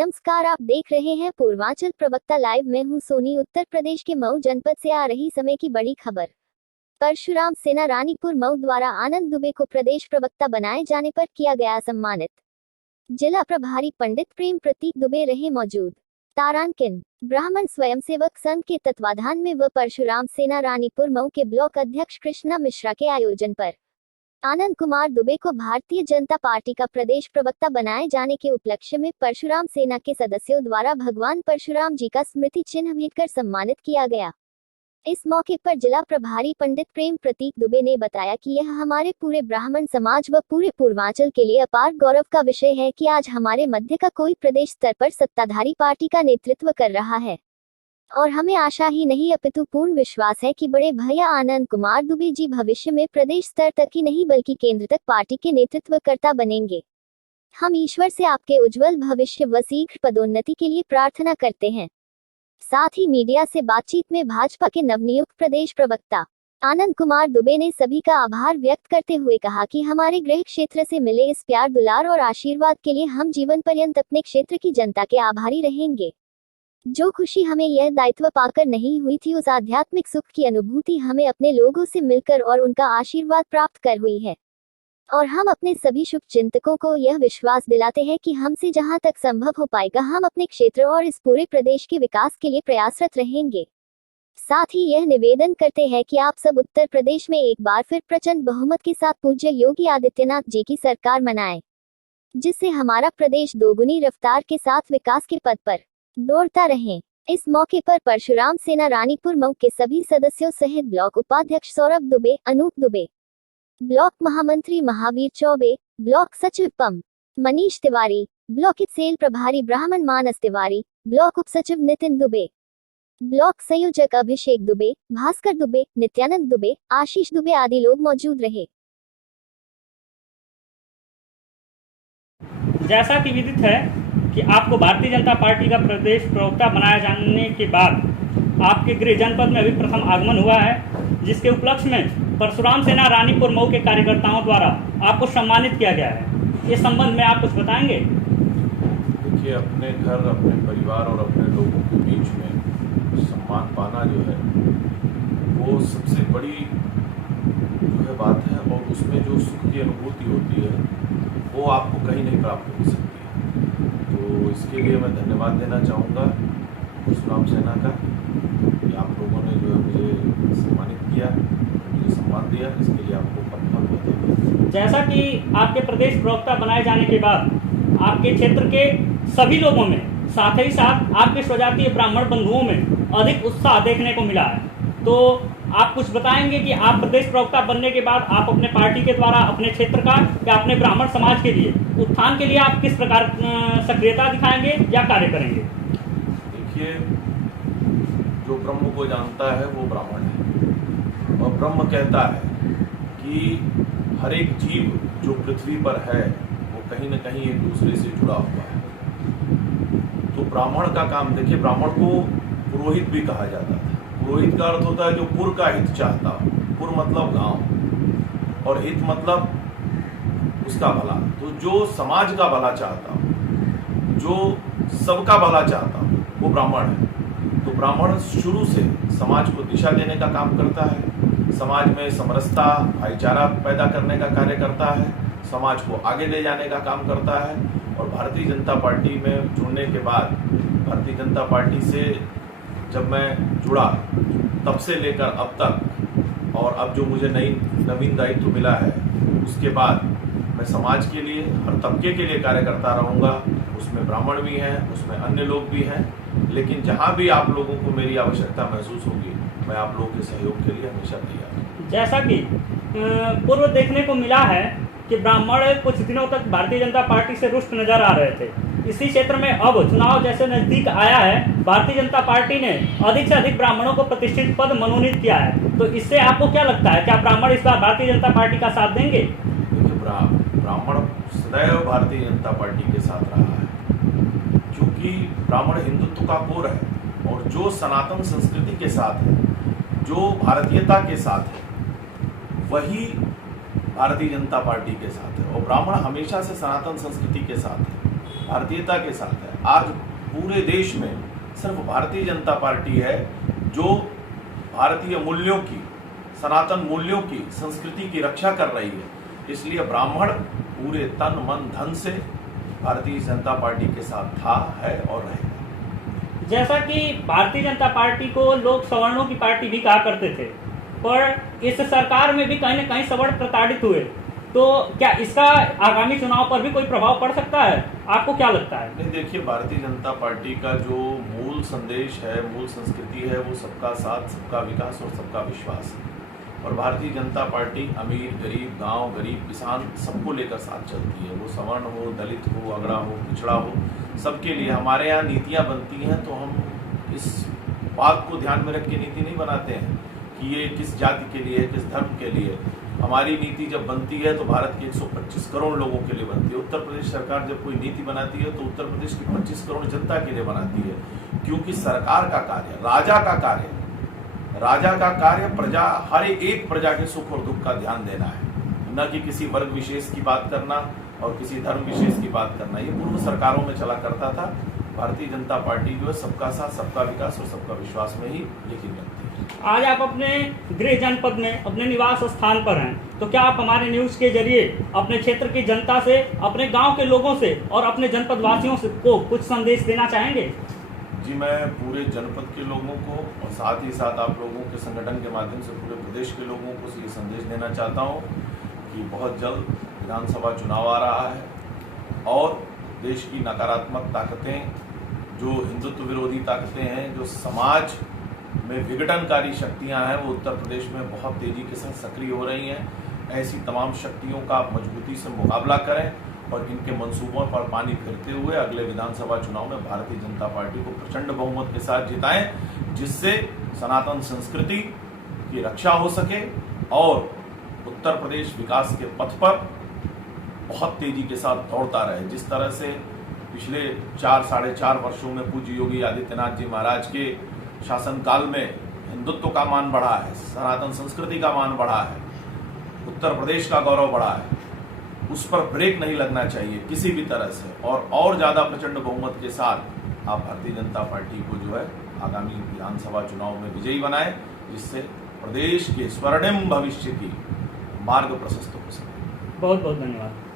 नमस्कार, आप देख रहे हैं पूर्वांचल प्रवक्ता लाइव। मैं हूं सोनी। उत्तर प्रदेश के मऊ जनपद से आ रही समय की बड़ी खबर। परशुराम सेना रानीपुर मऊ द्वारा आनंद दुबे को प्रदेश प्रवक्ता बनाए जाने पर किया गया सम्मानित। जिला प्रभारी पंडित प्रेम प्रतीक दुबे रहे मौजूद। तारांकिन ब्राह्मण स्वयंसेवक संघ के तत्वाधान में व परशुराम सेना रानीपुर मऊ के ब्लॉक अध्यक्ष कृष्णा मिश्रा के आयोजन पर आनंद कुमार दुबे को भारतीय जनता पार्टी का प्रदेश प्रवक्ता बनाए जाने के उपलक्ष्य में परशुराम सेना के सदस्यों द्वारा भगवान परशुराम जी का स्मृति चिन्ह भेंट कर सम्मानित किया गया। इस मौके पर जिला प्रभारी पंडित प्रेम प्रतीक दुबे ने बताया कि यह हमारे पूरे ब्राह्मण समाज व पूरे पूर्वांचल के लिए अपार गौरव का विषय है कि आज हमारे मध्य का कोई प्रदेश स्तर पर सत्ताधारी पार्टी का नेतृत्व कर रहा है और हमें आशा ही नहीं अपितु पूर्ण विश्वास है कि बड़े भैया आनंद कुमार दुबे जी भविष्य में प्रदेश स्तर तक ही नहीं बल्कि केंद्र तक पार्टी के नेतृत्वकर्ता बनेंगे। हम ईश्वर से आपके उज्जवल भविष्य व शीघ्र पदोन्नति के लिए प्रार्थना करते हैं। साथ ही मीडिया से बातचीत में भाजपा के नवनियुक्त प्रदेश प्रवक्ता आनंद कुमार दुबे ने सभी का आभार व्यक्त करते हुए कहा कि हमारे गृह क्षेत्र से मिले इस प्यार दुलार और आशीर्वाद के लिए हम जीवन पर्यंत अपने क्षेत्र की जनता के आभारी रहेंगे। जो खुशी हमें यह दायित्व पाकर नहीं हुई थी, उस आध्यात्मिक सुख की अनुभूति हमें अपने लोगों से मिलकर और उनका आशीर्वाद प्राप्त कर हुई है और हम अपने सभी शुभ चिंतकों को यह विश्वास दिलाते हैं कि हमसे जहां तक संभव हो पाएगा हम अपने क्षेत्र और इस पूरे प्रदेश के विकास के लिए प्रयासरत रहेंगे। साथ ही यह निवेदन करते हैं कि आप सब उत्तर प्रदेश में एक बार फिर प्रचंड बहुमत के साथ पूज्य योगी आदित्यनाथ जी की सरकार बनाएं, जिससे हमारा प्रदेश दोगुनी रफ्तार के साथ विकास के पद पर दौड़ता रहे। इस मौके पर परशुराम सेना रानीपुर मऊ के सभी सदस्यों सहित ब्लॉक उपाध्यक्ष सौरभ दुबे, अनूप दुबे, ब्लॉक महामंत्री महावीर चौबे, ब्लॉक सचिव पम मनीष तिवारी, ब्लॉक सेल प्रभारी ब्राह्मण मानस तिवारी, ब्लॉक उपसचिव नितिन दुबे, ब्लॉक संयोजक अभिषेक दुबे, भास्कर दुबे, नित्यानंद दुबे, आशीष दुबे आदि लोग मौजूद रहे। जैसा कि विदित है कि आपको भारतीय जनता पार्टी का प्रदेश प्रवक्ता बनाए जाने के बाद आपके गृह जनपद में अभी प्रथम आगमन हुआ है, जिसके उपलक्ष्य में परशुराम सेना रानीपुर मऊ के कार्यकर्ताओं द्वारा आपको सम्मानित किया गया है। इस संबंध में आप कुछ बताएंगे? देखिए, अपने घर, अपने परिवार और अपने लोगों के बीच में सम्मान पाना जो है वो सबसे बड़ी जो है बात है और उसमें जो सुख की अनुभूति होती है वो आपको कहीं नहीं प्राप्त हो सकती है। तो इसके लिए मैं धन्यवाद देना चाहूँगा परशुराम सेना का कि आप लोगों ने जो है मुझे सम्मानित किया, मुझे सम्मान दिया, इसके लिए आपको बहुत धन्यवाद। जैसा कि आपके प्रदेश प्रवक्ता बनाए जाने के बाद आपके क्षेत्र के सभी लोगों में, साथ ही साथ आपके स्वजातीय ब्राह्मण बंधुओं में अधिक उत्साह देखने को मिला है, तो आप कुछ बताएंगे कि आप प्रदेश प्रवक्ता बनने के बाद आप अपने पार्टी के द्वारा अपने क्षेत्र का या अपने ब्राह्मण समाज के लिए उत्थान के लिए आप किस प्रकार सक्रियता दिखाएंगे या कार्य करेंगे? देखिए, जो ब्रह्म को जानता है वो ब्राह्मण है और ब्रह्म कहता है कि हर एक जीव जो पृथ्वी पर है वो कहीं न कहीं एक दूसरे से जुड़ा हुआ है। तो ब्राह्मण का काम, देखिए, ब्राह्मण को पुरोहित भी कहा जाता था। पुरोहित का अर्थ होता है जो पुर का हित चाहता हो। पुर मतलब गांव और हित मतलब उसका भला। तो जो समाज का भला चाहता हो, जो सबका भला चाहता हो, वो ब्राह्मण है। तो ब्राह्मण शुरू से समाज को दिशा देने का काम करता है, समाज में समरसता, भाईचारा पैदा करने का कार्य करता है, समाज को आगे ले जाने का काम करता है। और भारतीय जनता पार्टी में जुड़ने के बाद, भारतीय जनता पार्टी से जब मैं जुड़ा तब से लेकर अब तक, और अब जो मुझे नवीन दायित्व मिला है उसके बाद मैं समाज के लिए, हर तबके के लिए कार्य करता रहूँगा। उसमें ब्राह्मण भी हैं, उसमें अन्य लोग भी हैं, लेकिन जहाँ भी आप लोगों को मेरी आवश्यकता महसूस होगी मैं आप लोगों के सहयोग के लिए हमेशा तैयार हूँ। जैसा कि पूर्व देखने को मिला है कि ब्राह्मण कुछ दिनों तक भारतीय जनता पार्टी से रुष्ट नजर आ रहे थे। इसी क्षेत्र में अब चुनाव जैसे नजदीक आया है, भारतीय जनता पार्टी ने अधिक से अधिक ब्राह्मणों को प्रतिष्ठित पद मनोनीत किया है, तो इससे आपको क्या लगता है, क्या ब्राह्मण इस बार भारतीय जनता पार्टी का साथ देंगे? देखिए, ब्राह्मण सदैव भारतीय जनता पार्टी के साथ रहा है, क्योंकि ब्राह्मण हिंदुत्व का कोर है और जो सनातन संस्कृति के साथ है, जो भारतीयता के साथ है, वही भारतीय जनता पार्टी के साथ है। और ब्राह्मण हमेशा से सनातन संस्कृति के साथ है, भारतीयता के साथ है। आज पूरे देश में सिर्फ भारतीय जनता पार्टी है जो भारतीय मूल्यों की, सनातन मूल्यों की, संस्कृति की रक्षा कर रही है। इसलिए ब्राह्मण पूरे तन मन धन से भारतीय जनता पार्टी के साथ था, है और रहेगा। जैसा कि भारतीय जनता पार्टी को लोग सवर्णों की पार्टी भी कहा करते थे, पर इस सरकार में भी कहीं न कहीं सवर्ण प्रताड़ित हुए, तो क्या इसका आगामी चुनाव पर भी कोई प्रभाव पड़ सकता है? आपको क्या लगता है? नहीं, देखिए, भारतीय जनता पार्टी का जो मूल संदेश है, मूल संस्कृति है, वो सबका साथ, सबका विकास और सबका विश्वास है। और भारतीय जनता पार्टी अमीर, गरीब, गांव, गरीब, किसान सबको लेकर साथ चलती है। वो सवर्ण हो, दलित हो, अगड़ा हो, पिछड़ा हो, सबके लिए हमारे यहाँ नीतियाँ बनती हैं। तो हम इस बात को ध्यान में रख के नीति नहीं बनाते हैं कि ये किस जाति के लिए है, किस धर्म के लिए। हमारी नीति जब बनती है तो भारत के 125 करोड़ लोगों के लिए बनती है। उत्तर प्रदेश सरकार जब कोई नीति बनाती है तो उत्तर प्रदेश की 25 करोड़ जनता के लिए बनाती है, क्योंकि सरकार का कार्य, राजा का कार्य प्रजा, हर एक प्रजा के सुख और दुख का ध्यान देना है, न कि किसी वर्ग विशेष की बात करना और किसी धर्म विशेष की बात करना। ये पूर्व सरकारों में चला करता था। भारतीय जनता पार्टी जो है सबका साथ, सबका विकास और सबका विश्वास में ही यकीन रखती है। आज आप अपने गृह जनपद में, अपने निवास स्थान पर हैं, तो क्या आप हमारे न्यूज के जरिए अपने क्षेत्र की जनता से, अपने गांव के लोगों से और अपने जनपद वासियों से को कुछ संदेश देना चाहेंगे? जी, मैं पूरे जनपद के लोगों को और साथ ही साथ आप लोगों के संगठन के माध्यम से पूरे प्रदेश के लोगों को ये संदेश देना चाहता हूँ कि बहुत जल्द विधानसभा चुनाव आ रहा है और देश की नकारात्मक ताकतें, जो हिंदुत्व विरोधी ताकतें हैं, जो समाज में विघटनकारी शक्तियां हैं, वो उत्तर प्रदेश में बहुत तेजी के साथ सक्रिय हो रही हैं। ऐसी तमाम शक्तियों का आप मजबूती से मुकाबला करें और इनके मंसूबों पर पानी फेरते हुए अगले विधानसभा चुनाव में भारतीय जनता पार्टी को प्रचंड बहुमत के साथ जिताएं, जिससे सनातन संस्कृति की रक्षा हो सके और उत्तर प्रदेश विकास के पथ पर बहुत तेजी के साथ दौड़ता रहे। जिस तरह से पिछले 4-4.5 वर्षों में पूज्य योगी आदित्यनाथ जी महाराज के शासनकाल में हिंदुत्व का मान बढ़ा है, सनातन संस्कृति का मान बढ़ा है, उत्तर प्रदेश का गौरव बढ़ा है, उस पर ब्रेक नहीं लगना चाहिए किसी भी तरह से। और ज़्यादा प्रचंड बहुमत के साथ आप भारतीय जनता पार्टी को जो है आगामी विधानसभा चुनाव में विजयी बनाएं, जिससे प्रदेश के स्वर्णिम भविष्य की मार्ग प्रशस्त हो सके। बहुत बहुत धन्यवाद।